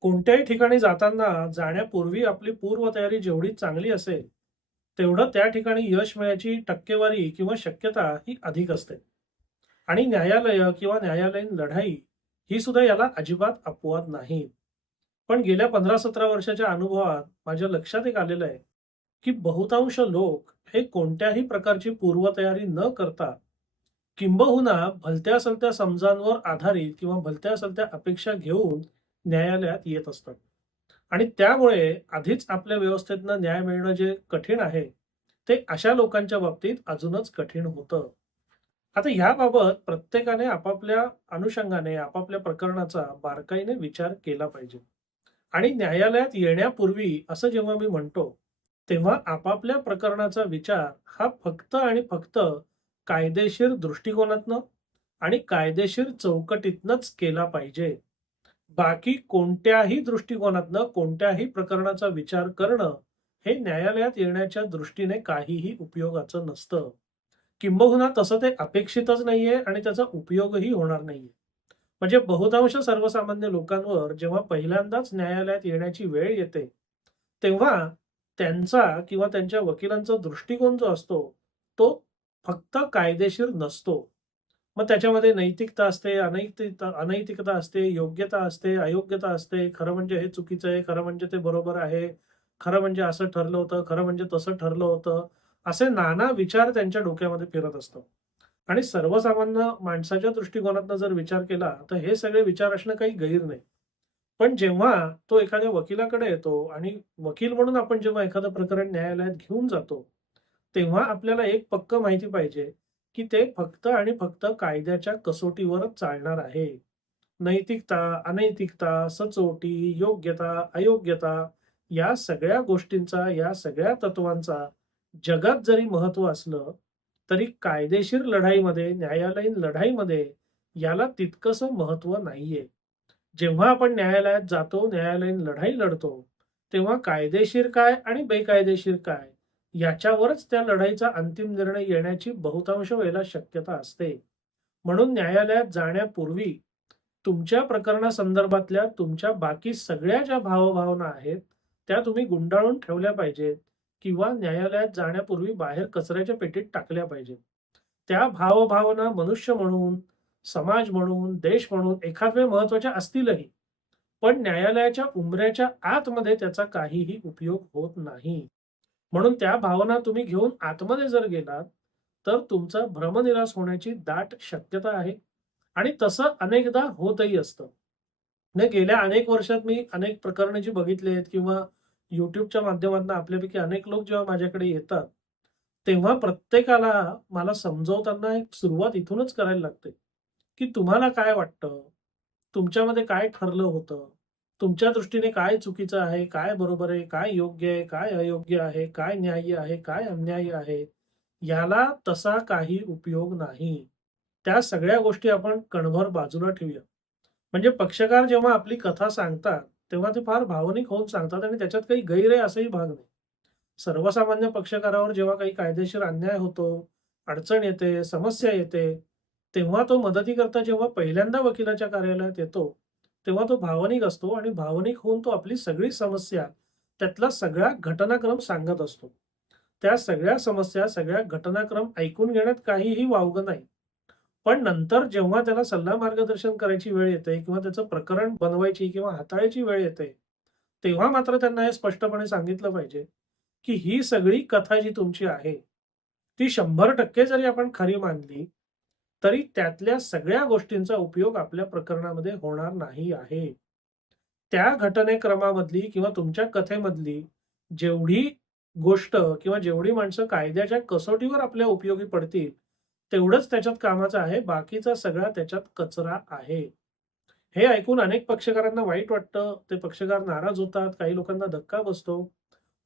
कोणत्याही ठिकाणी जाताना जाण्यापूर्वी आपली पूर्वतयारी जेवढी चांगली असेल, तेवढं त्या ठिकाणी यश मिळण्याची टक्केवारी किंवा शक्यता ही अधिक असते. आणि न्यायालय किंवा न्यायालयीन लढाई ही सुद्धा याला अजिबात अपवाद नाही. पण गेल्या 15-17 वर्षाच्या अनुभवात माझ्या लक्षात एक आलेलं आहे, की बहुतांश लोक हे कोणत्याही प्रकारची पूर्वतयारी न करता, किंबहुना भलत्या-सलत्या समजांवर आधारित किंवा भलत्या-सलत्या अपेक्षा घेऊन न्यायालयात येत असतात. आणि त्यामुळे आधीच आपल्या व्यवस्थेतनं न्याय मिळणं जे कठीण आहे, ते अशा लोकांच्या बाबतीत अजूनच कठीण होतं. आता ह्याबाबत प्रत्येकाने आपापल्या अनुषंगाने आपापल्या प्रकरणाचा बारकाईने विचार केला पाहिजे. आणि न्यायालयात येण्यापूर्वी असं जेव्हा मी म्हणतो, तेव्हा आपापल्या प्रकरणाचा विचार हा फक्त आणि फक्त कायदेशीर दृष्टिकोनातनं आणि कायदेशीर चौकटीतनंच केला पाहिजे. बाकी कोणत्याही दृष्टिकोनातनं कोणत्याही प्रकरणाचा विचार करणं हे न्यायालयात येण्याच्या दृष्टीने काहीही उपयोगाचं नसतं. किंबहुना तसं ते अपेक्षितच नाहीये आणि त्याचा उपयोगही होणार नाहीये. म्हणजे बहुतांश सर्वसामान्य लोकांवर जेव्हा पहिल्यांदाच न्यायालयात येण्याची वेळ येते, तेव्हा त्यांचा किंवा त्यांच्या वकिलांचा दृष्टिकोन जो असतो, तो फक्त कायदेशीर नसतो. मग त्याच्यामध्ये नैतिकता असते, अनैतिकता असते, योग्यता असते, अयोग्यता असते. खरं म्हणजे हे चुकीचं आहे, खरं म्हणजे ते बरोबर आहे, खरं म्हणजे असं ठरलं होतं, खरं म्हणजे तसं ठरलं होतं. असे नाना विचार त्यांच्या डोक्यामध्ये फिरत असतात. आणि सर्वसामान्य माणसाच्या दृष्टिकोनातनं जर विचार केला, तर हे सगळे विचार असणं काही गैर नाही. पण जेव्हा तो एखाद्या वकिलाकडे येतो आणि वकील म्हणून आपण जेव्हा एखादं प्रकरण न्यायालयात घेऊन जातो, तेव्हा आपल्याला एक पक्क माहिती पाहिजे, की ते फक्त आणि फक्त कायद्याच्या कसोटीवरच चालणार आहे. नैतिकता, अनैतिकता, सचोटी, योग्यता, अयोग्यता या सगळ्या गोष्टींचा, या सगळ्या तत्वांचा जगात जरी महत्त्व असलं, तरी कायदेशीर लढाईमध्ये, न्यायालयीन लढाईमध्ये याला तितकंसं महत्त्व नाहीये. जेव्हा आपण न्यायालयात जातो, न्यायालयीन लढाई लढतो, तेव्हा कायदेशीर काय आणि बेकायदेशीर काय याच्यावरच त्या लढाईचा अंतिम निर्णय येण्याची बहुतांश वेळेला शक्यता असते. म्हणून न्यायालयात जाण्यापूर्वी तुमच्या प्रकरणासंदर्भातल्या तुमच्या बाकी सगळ्या ज्या भावभावना आहेत, त्या तुम्ही गुंडाळून ठेवल्या पाहिजेत किंवा न्यायालयात जाण्यापूर्वी बाहेर कचऱ्याच्या पेटीत टाकल्या पाहिजेत. त्या भावभावना मनुष्य म्हणून, समाज म्हणून, देश म्हणून एखाद वेळ महत्त्वाच्या असतीलही, पण न्यायालयाच्या उंबऱ्याच्या आतमध्ये त्याचा काहीही उपयोग होत नाही. म्हणून त्या भावना तुम्ही घेऊन आतमध्ये जर गेलात, तर तुमचा भ्रमनिरास होण्याची दाट शक्यता आहे आणि तसं अनेकदा होतही असतं. म्हणजे गेल्या अनेक वर्षात मी अनेक प्रकरणं जी बघितली आहेत किंवा YouTubeच्या माध्यमातून आपल्यापैकी अनेक लोक जेव्हा माझ्याकडे येतात, तेव्हा प्रत्येकाला मला समजवताना एक सुरुवात इथूनच करायला लागते, की तुम्हाला काय वाटतं? तुमच्यामध्ये काय ठरलं होतं? तुमच्या दृष्टीने काय चुकीचं आहे? काय बरोबर आहे? काय योग्य आहे? काय अयोग्य आहे? काय न्याय्य आहे? काय अन्याय्य आहे? याला तसा काही उपयोग नाही. त्या सगळ्या गोष्टी आपण कणभर बाजूला ठेवूया. म्हणजे पक्षकार जेव्हा आपली कथा सांगतात, तेव्हा ते फार भावनिक होऊन सांगतात आणि त्याच्यात काही गैर आहे असाही भाग नाही. सर्वसामान्य पक्षकारावर जेव्हा काही कायदेशीर अन्याय होतो, अडचण येते, समस्या येते, तेव्हा तो मदतीकरता जेव्हा पहिल्यांदा वकिलाच्या कार्यालयात येतो, तेव्हा तो भावनिक असतो आणि भावनिक होऊन तो आपली सगळी समस्या, त्यातला सगळा घटनाक्रम सांगत असतो. त्या सगळ्या समस्या, सगळ्या घटनाक्रम ऐकून घेण्यात काहीही वावगं नाही. पण नंतर जेव्हा त्याला सल्ला मार्गदर्शन करायची वेळ येते किंवा त्याचं प्रकरण बनवायची किंवा हाताळायची वेळ येते, तेव्हा मात्र त्यांना हे स्पष्टपणे सांगितलं पाहिजे, की ही सगळी कथा जी तुमची आहे, ती 100% जरी आपण खरी मानली, तरी त्यातल्या सगळ्या गोष्टींचा उपयोग आपल्या प्रकरणामध्ये होणार नाही आहे. त्या घटनेक्रमामधली किंवा तुमच्या कथेमधली जेवढी गोष्ट किंवा जेवढी माणसं कायद्याच्या कसोटीवर आपल्या उपयोगी पडतील, तेवढंच त्याच्यात कामाचं आहे. बाकीचा सगळा त्याच्यात कचरा आहे. हे ऐकून अनेक पक्षकारांना वाईट वाटतं. ते पक्षकार नाराज होतात. काही लोकांना धक्का बसतो.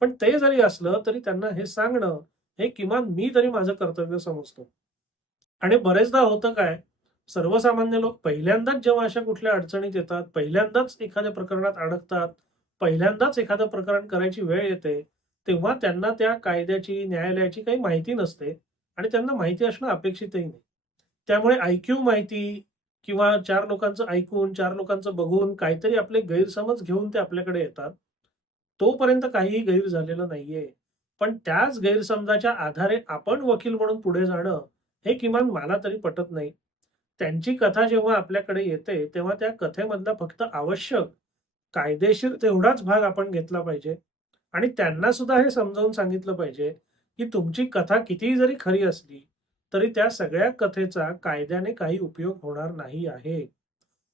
पण ते जरी असलं, तरी त्यांना हे सांगणं, हे किमान मी तरी माझं कर्तव्य समजतो. आणि बरेचदा होतं काय, सर्वसामान्य लोक पहिल्यांदाच जेव्हा अशा कुठल्या अडचणीत येतात, पहिल्यांदाच एखाद्या प्रकरणात अडकतात, पहिल्यांदाच एखादं प्रकरण करायची वेळ येते, तेव्हा त्यांना त्या कायद्याची, न्यायालयाची काही माहिती नसते आणि त्यांना माहिती असणं अपेक्षितही नाही. त्यामुळे ऐकीव माहिती, किंवा 4 लोकांचं ऐकून, 4 लोकांचं बघून काहीतरी आपले गैरसमज घेऊन ते आपल्याकडे येतात. तोपर्यंत काहीही गैर झालेलं नाहीये. पण त्याच गैरसमजाच्या आधारे आपण वकील म्हणून पुढे जाणं, हे किमान मला तरी पटत नाही. त्यांची कथा जेव्हा आपल्याकडे येते, तेव्हा त्या कथेमधला फक्त आवश्यक कायदेशीर तेवढाच भाग आपण घेतला पाहिजे आणि त्यांना सुद्धा हे समजावून सांगितलं पाहिजे, की तुमची कथा कितीही जरी खरी असली, तरी त्या सगळ्या कथेचा कायद्याने काही उपयोग होणार नाही आहे.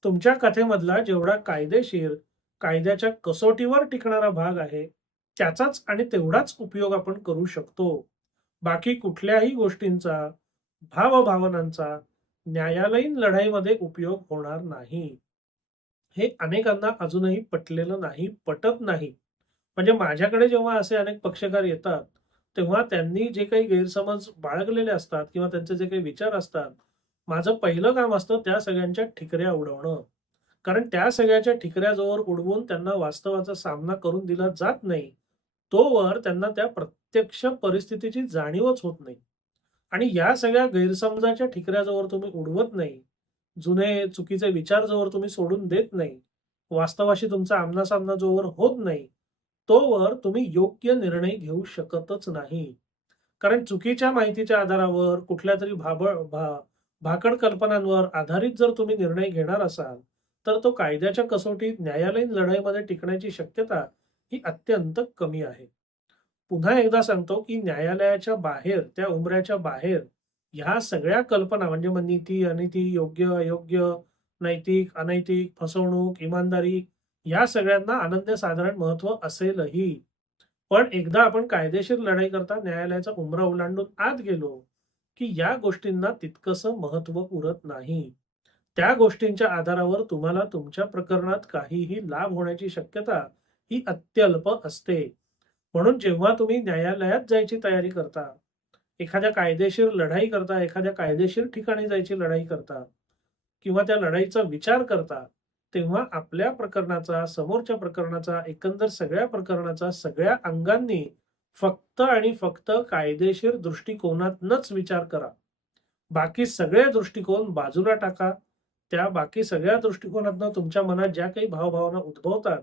तुमच्या कथेमधला जेवढा कायदेशीर, कायद्याच्या कसोटीवर टिकणारा भाग आहे, त्याचाच आणि तेवढाच उपयोग आपण करू शकतो. बाकी कुठल्याही गोष्टींचा, भावभावनांचा न्यायालयीन लढाईमध्ये उपयोग होणार नाही. हे अनेकांना अजूनही पटलेलं नाही, पटत नाही. म्हणजे माझ्याकडे जेव्हा असे अनेक पक्षकार येतात, तेव्हा त्यांनी जे काही गैरसमज बाळगलेले असतात किंवा त्यांचे जे काही विचार असतात, माझं पहिलं काम असतं त्या सगळ्यांच्या ठिकऱ्या उडवणं. कारण त्या सगळ्याच्या ठिकऱ्या जोवर उडवून त्यांना वास्तवाचा सामना करून दिला जात नाही, तोवर त्यांना त्या प्रत्यक्ष परिस्थितीची जाणीवच होत नाही. आणि या सगळ्या गैरसमजाच्या ठिकऱ्या जोवर तुम्ही उडवत नाही, जुने चुकीचे विचार जोवर तुम्ही सोडून देत नाही, वास्तवाशी तुमचा आमना-सामना जोवर होत नाही, तोवर तुम्ही योग्य निर्णय घेऊ शकतच नाही. कारण चुकीच्या माहितीच्या आधारावर कुठल्यातरी भाकड कल्पनांवर आधारित जर तुम्ही निर्णय घेणार असाल, तर तो कायद्याच्या कसोटीत न्यायालयीन लढाईमध्ये टिकण्याची शक्यता ही अत्यंत कमी आहे. पुन्हा एकदा सांगतो, की न्यायालयाच्या बाहेर, त्या उंबऱ्याच्या बाहेर ह्या सगळ्या कल्पना म्हणजे मग नीती, अनिती, योग्य, अयोग्य, नैतिक, अनैतिक, फसवणूक, इमानदारी या सगळ्यांना अनन्यसाधारण महत्त्व असेलही. पण एकदा आपण कायदेशीर लढाई करता न्यायालयाचा उंबरा ओलांडून आत गेलो, की या गोष्टींना तितकंसं महत्त्व उरत नाही. त्या गोष्टींच्या आधारावर तुम्हाला तुमच्या प्रकरणात काहीही लाभ होण्याची शक्यता ही अत्यल्प असते. म्हणून जेव्हा तुम्ही न्यायालयात जायची तयारी करता, एखाद्या कायदेशीर लढाई करता, एखाद्या कायदेशीर ठिकाणी जायची लढाई करता किंवा त्या लढाईचा विचार करता, तेव्हा आपल्या प्रकरणाचा, समोरच्या प्रकरणाचा, एकंदर सगळ्या प्रकरणाचा सगळ्या अंगांनी फक्त आणि फक्त कायदेशीर दृष्टिकोनातनच विचार करा. बाकी सगळे दृष्टिकोन बाजूला टाका. त्या बाकी सगळ्या दृष्टिकोनातनं तुमच्या मनात ज्या काही भावभावना उद्भवतात,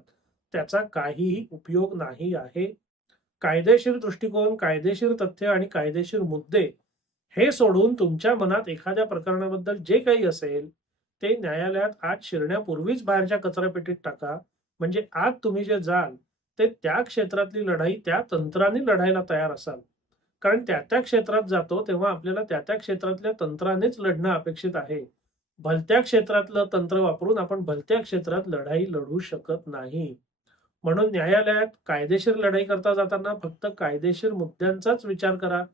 त्याचा काहीही उपयोग नाही आहे. कायदेशीर दृष्टिकोन, कायदेशीर तथ्य आणि कायदेशीर मुद्दे हे सोडून तुमच्या मनात एखाद्या प्रकरणाबद्दल जे काही असेल, ते न्यायालयात आत शिरण्यापूर्वीच बाहेरच्या कचरापेटीत टाका. म्हणजे आत तुम्ही जे जाल, ते त्या क्षेत्रातली लढाई त्या तंत्राने लढायला तयार असाल. कारण त्या क्षेत्रात जातो तेव्हा आपल्याला त्या क्षेत्रातल्या तंत्रानेच लढणं अपेक्षित आहे. भलत्या क्षेत्रातलं तंत्र वापरून आपण भलत्या क्षेत्रात लढाई लढू शकत नाही. म्हणून न्यायालयात कायदेशीर लढाई करता जाताना फक्त कायदेशीर मुद्द्यांचाच विचार करा.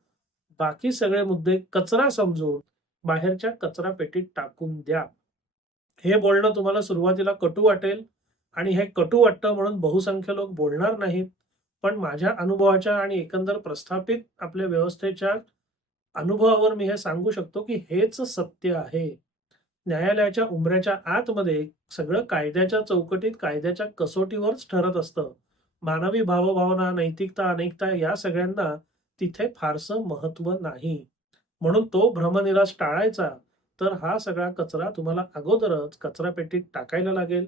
बाकी सगळे मुद्दे कचरा समजून बाहेरच्या कचरापेटीत टाकून द्या. हे बोलणं तुम्हाला सुरुवातीला कटू वाटेल आणि हे कटू वाटतं म्हणून बहुसंख्य लोक बोलणार नाहीत. पण माझ्या अनुभवाच्या आणि एकंदर प्रस्थापित आपल्या व्यवस्थेच्या अनुभवावर मी हे सांगू शकतो, की हेच सत्य आहे. न्यायालयाच्या उंबऱ्याच्या आतमध्ये सगळं कायद्याच्या चौकटीत, कायद्याच्या कसोटीवरच ठरत असतं. मानवी भावभावना, नैतिकता, अनैतिकता या सगळ्यांना तिथे फारसं महत्त्व नाही. म्हणून तो भ्रमनिरास टाळायचा, तर हा सगळा कचरा तुम्हाला अगोदरच कचरापेटीत टाकायला लागेल.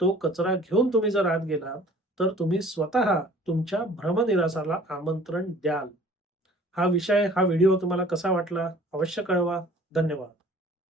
तो कचरा घेऊन तुम्ही जर आत गेलात, तर तुम्ही स्वतः तुमच्या भ्रमनिरासाला आमंत्रण द्याल. हा व्हिडिओ तुम्हाला कसा वाटला? अवश्य कळवा. धन्यवाद.